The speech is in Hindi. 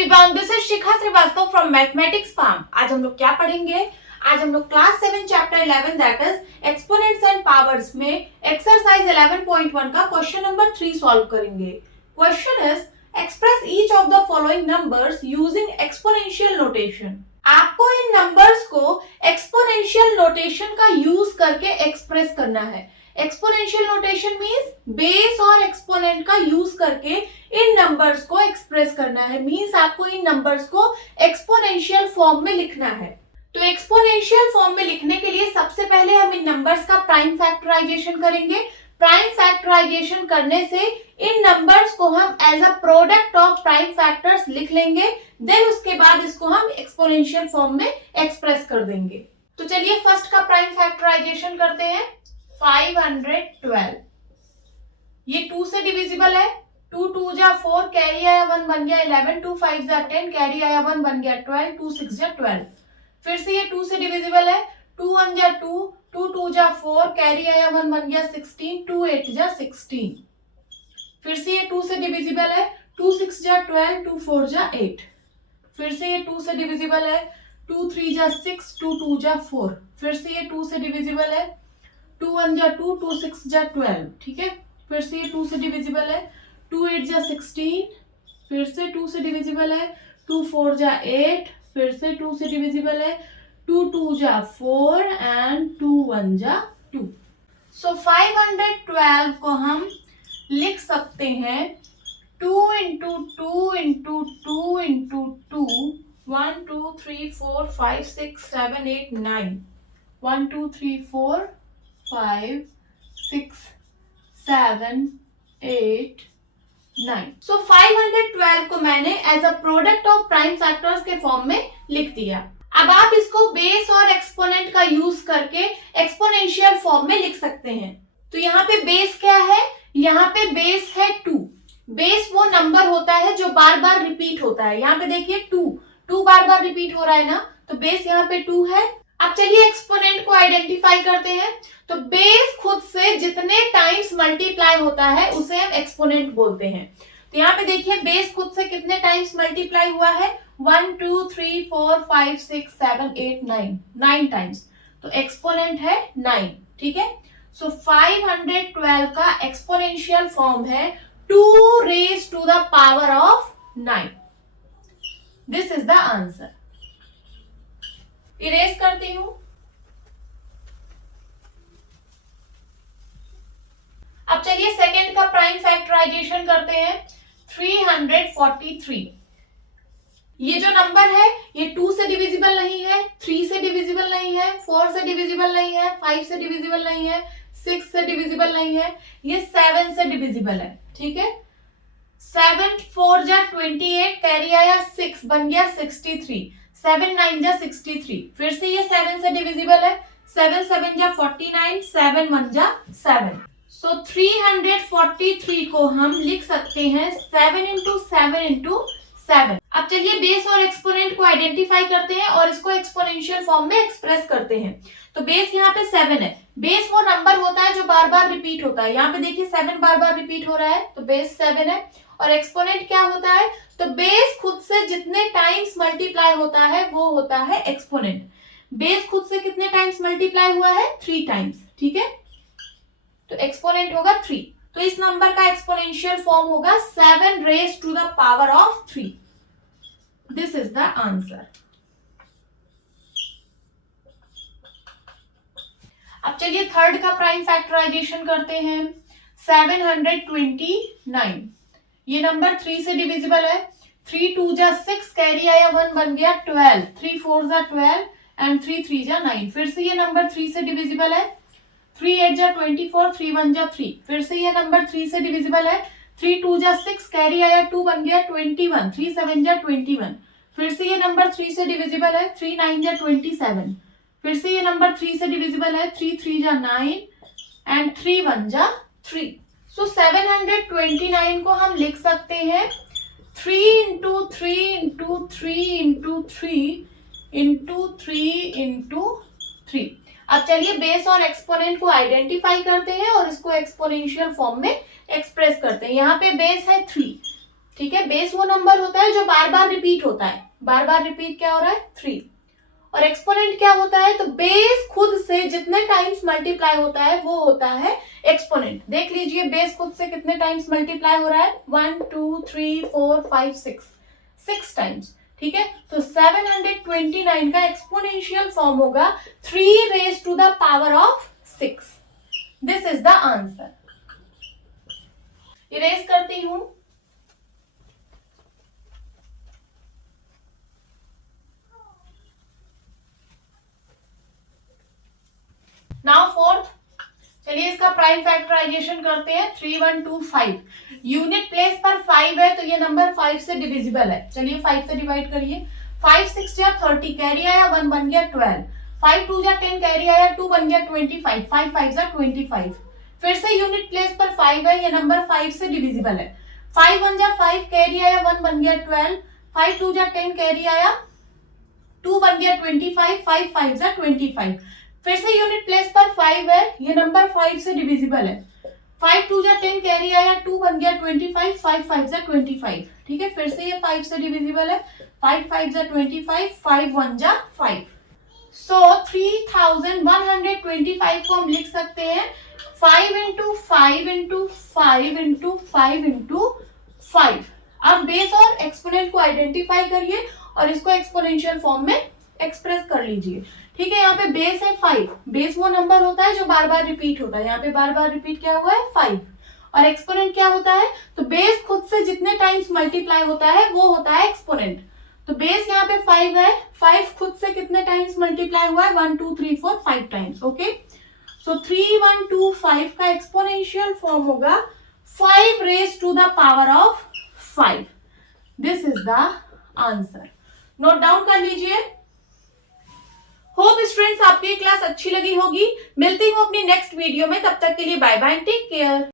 Everyone, this is Shikha Shrivastava from mathematics farm. आज हम लोग क्या पढ़ेंगे? आज हम लोग class 7 chapter 11 that is exponents and powers में एक्सरसाइज 11.1 का क्वेश्चन नंबर 3 सॉल्व करेंगे। Question is express each of the following numbers using exponential notation. आपको इन नंबर्स को एक्सपोनेंशियल नोटेशन का यूज करके एक्सप्रेस करना है। एक्सपोनेंशियल नोटेशन मींस बेस और एक्सपोनेंट का यूज करके इन नंबर्स को एक्सप्रेस करना है। मींस आपको इन नंबर्स को एक्सपोनेंशियल फॉर्म में लिखना है। तो एक्सपोनेंशियल फॉर्म में लिखने के लिए सबसे पहले हम इन नंबर्स का प्राइम फैक्टराइजेशन करेंगे। प्राइम फैक्टराइजेशन करने से इन नंबर्स को हम as a product of prime factors लिख लेंगे। देन उसके बाद इसको हम एक्सपोनेंशियल फॉर्म में एक्सप्रेस कर देंगे। तो चलिए फर्स्ट का प्राइम फैक्टराइजेशन करते हैं। 512 ये 2 से डिविजिबल है। 2 2 जा 4, कैरी आया 1 बन गया 11, 2 5 जा 10, कैरी आया 1 बन गया 12, 2 6 जा 12। फिर से ये 2 से डिविजिबल है। 2 1 जा 2, 2 2 जा 4, कैरी आया 1 बन गया 16, 2 8 जा 16। फिर से ये 2 से डिविजिबल है। 2 6 जा 12, 2 4 जा 8। फिर से ये 2 से डिविजिबल है। 2 3 जा 6, 2 2 जा 4। फिर से ये 2 से डिविजिबल है। 2 1 जा 2, 2 6 जा 12। ठीक है। फिर से ये 2 से डिविजिबल है। 2 8 जा 16। फिर से 2 से डिविजिबल है। 2 4 जा 8। फिर से 2 से डिविजिबल है। 2 2 जा 4 एंड 2 1 जा 2। सो 512 को हम लिख सकते हैं 2 इंटू 2 इंटू 2 इंटू 2, 1 2 3 4 5 6 7 8 9, 1 2 3 4 5 6 7 8 9। सो 512 को मैंने as a product of prime factors के फॉर्म में लिख दिया। अब आप इसको बेस और एक्सपोनेंट का यूज करके एक्सपोनेंशियल फॉर्म में लिख सकते हैं। तो यहाँ पे बेस क्या है? यहाँ पे बेस है 2। बेस वो नंबर होता है जो बार बार रिपीट होता है। यहाँ पे देखिए 2 बार बार रिपीट हो रहा है ना, तो बेस यहाँ पे 2 है। अब चलिए एक्सपोनेंट को आइडेंटिफाई करते हैं। तो बेस खुद से जितने टाइम्स मल्टीप्लाई होता है उसे हम एक्सपोनेंट बोलते हैं। तो यहाँ पे देखिए बेस खुद से कितने टाइम्स मल्टीप्लाई हुआ है? 1 2 3 4 5 6 7 8 9 टाइम्स। तो एक्सपोनेंट है 9। ठीक है। सो 512 का एक्सपोनेंशियल फॉर्म है 2 raised to the power of 9। This is the answer. Erase करती हूं। अब चलिए सेकंड का प्राइम फैक्टराइजेशन करते हैं। 343 ये जो नंबर है ये 2 से डिविजिबल नहीं है, 3 से डिविजिबल नहीं है, 4 से डिविजिबल नहीं है, 5 से डिविजिबल नहीं है, 6 से डिविजिबल नहीं है, ये 7 से डिविजिबल है। ठीक है। 7 4 जा 28, कैरी आया 6 बन गया 63, 7 9 जा 63। फिर से ये 7 से डिविजिबल है। 7 7 जा 49, 7 1 जा 7। सो 343 को हम लिख सकते हैं 7 इंटू 7 इंटू 7। अब चलिए बेस और एक्सपोनेंट को आइडेंटिफाई करते हैं और इसको एक्सपोनेंशियल फॉर्म में एक्सप्रेस करते हैं। तो बेस यहाँ पे 7 है। बेस वो नंबर होता है जो बार बार रिपीट होता है। यहाँ पे देखिए 7 बार बार रिपीट हो रहा है, तो बेस 7 है। और एक्सपोनेंट क्या होता है? तो बेस खुद से जितने टाइम्स मल्टीप्लाई होता है वो होता है एक्सपोनेंट। बेस खुद से कितने टाइम्स मल्टीप्लाई हुआ है? 3 टाइम्स। ठीक है। तो एक्सपोनेंट होगा 3। तो इस नंबर का एक्सपोनेंशियल फॉर्म होगा 7 raised to the power of 3। This is the answer. अब चलिए थर्ड का प्राइम फैक्टराइजेशन करते हैं। 729 ये नंबर 3 से डिविजिबल है। 3 2 जा 6, कैरी आया 1 बन गया 12, 3 4 जा 12 एंड 3 3 जा 9। फिर से ये नंबर 3 से डिविजिबल है। 3 8 जा 24, 3 1 जा 3। फिर से ये नंबर 3 से डिविजिबल है। 3 2 जा 6, कैरी आया 2 बन गया 21, 3 7 जा 21। फिर से ये नंबर 3 से डिविजिबल है। 3 9 जा 27। फिर से ये नंबर 3 से डिविजिबल है। 3 3 जा 9 एंड 3 1 जा 3। सो 729 को हम लिख सकते हैं 3 into 3 into 3 into 3 into 3 into 3। अब चलिए बेस और एक्सपोनेंट को आइडेंटिफाई करते हैं और इसको एक्सपोनेंशियल फॉर्म में एक्सप्रेस करते हैं। यहाँ पे बेस है 3। ठीक है, बेस वो नंबर होता है जो बार बार रिपीट होता है, बार बार रिपीट क्या हो रहा है 3। और एक्सपोनेंट क्या होता है, तो बेस खुद से जितने टाइम्स मल्टीप्लाई होता है वो होता है एक्सपोनेंट। देख लीजिए बेस खुद से कितने टाइम्स मल्टीप्लाई हो रहा है, 1 2 3 4 5 6 टाइम्स। ठीक है, तो 729 का एक्सपोनेंशियल फॉर्म होगा 3 raise to the power of 6। This is the answer. Erase करती हूं। नाउ फोर्थ, चलिए इसका प्राइम फैक्टराइजेशन करते हैं। 3125 यूनिट प्लेस पर 5 है तो ये नंबर 5 से डिविजिबल है। चलिए 5 से डिवाइड करिए। 5 6 या 30 कैरी आया 1 बन गया 12। 5 2 या 10 कैरी आया 2 बन गया 25। 5 5 या 25। फिर से यूनिट प्लेस पर 5 है, ये नंबर 5 से डिविजिबल है। 5 1 जा 5 कैरी आया 1 बन गया 12। 5 2 जा 10 कैरी आया 2 बन गया 25। 5 5 जा 25। फिर से यूनिट प्लेस पर 5 है, ये नंबर 5 से डिविजिबल है। 5 2 जा 10 कैरी आया 2 बन गया 25। 5 5 जा 25। ठीक है, फिर से ये 5 से डिविजिबल है। 5 5 जा 25। 5 1 जा 5। सो 3125 को हम लिख सकते हैं 5 इंटू 5 इंटू 5 इंटू 5 इंटू 5। अब बेस और एक्सपोनेंट को आइडेंटिफाई करिए और इसको एक्सपोनेंशियल फॉर्म में एक्सप्रेस कर लीजिए। ठीक है, यहाँ पे बेस है 5। बेस वो नंबर होता है जो बार बार रिपीट होता है, यहाँ पे बार बार रिपीट क्या हुआ है 5। और एक्सपोनेंट क्या होता है, तो बेस खुद से जितने टाइम्स मल्टीप्लाई होता है वो होता है एक्सपोनेंट। तो बेस यहाँ पे 5 है, 5 खुद से कितने टाइम्स मल्टीप्लाई हुआ है 1 2 3 4 5 टाइम्स। ओके, सो 3125 का एक्सपोनेंशियल फॉर्म होगा 5 raise to the power of 5। This is the answer. Note down कर लीजिए। होप स्टूडेंट्स आपको ये क्लास अच्छी लगी होगी। मिलती हूँ अपनी नेक्स्ट वीडियो में, तब तक के लिए बाय बाय, टेक केयर।